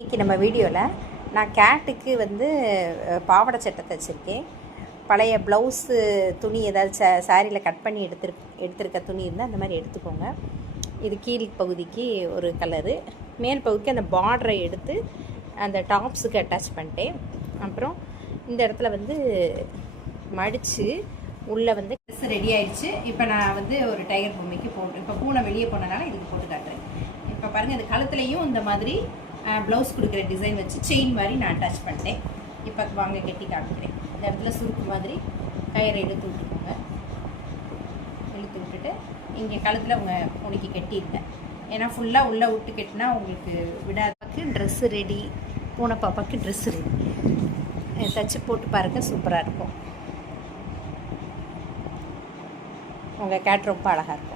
இன்றைக்கி நம்ம வீடியோவில் நான் கேட்டுக்கு வந்து பாவாடை சட்டை தைச்சிருக்கேன். பழைய ப்ளவுஸு துணி ஏதாவது சாரியில் கட் பண்ணி எடுத்திருக்க துணி இருந்தால் அந்த மாதிரி எடுத்துக்கோங்க. இது கீழ் பகுதிக்கு ஒரு கலரு, மேல் பகுதிக்கு அந்த பார்டரை எடுத்து அந்த டாப்ஸுக்கு அட்டாச் பண்ணிட்டேன். அப்புறம் இந்த இடத்துல வந்து மடித்து உள்ளே வந்து ட்ரெஸ் ரெடி ஆயிடுச்சு. இப்போ நான் வந்து ஒரு டைகர் பொம்மைக்கு போட்டு, இப்போ பூனை வெளியே போனதுனால இதுக்கு போட்டு காட்டுறேன். இப்போ பாருங்கள், இந்த கழுத்துலையும் இந்த மாதிரி ப்ளவுஸ் கொடுக்குற டிசைன் வச்சு செயின் மாதிரி நான் அட்டாச் பண்ணிட்டேன். இப்போ வாங்க கட்டி காட்டுக்கிறேன். இந்த இடத்துல சுருக்கு மாதிரி கயிறை இழுத்து விட்டுக்கோங்க. இழுத்து விட்டுட்டு இங்கே கழுத்தில் உங்கள் உனக்கு கட்டியிருக்கேன். ஏன்னா ஃபுல்லாக உள்ளே விட்டு கட்டினா உங்களுக்கு விடாதாக்கு. ட்ரெஸ்ஸு ரெடி, பூனை பாப்பாவுக்கு ட்ரெஸ்ஸு ரெடி. தைச்சி போட்டு பாருங்கள், சூப்பராக இருக்கும். உங்கள் கேட் ரொம்ப அழகாக இருக்கும்.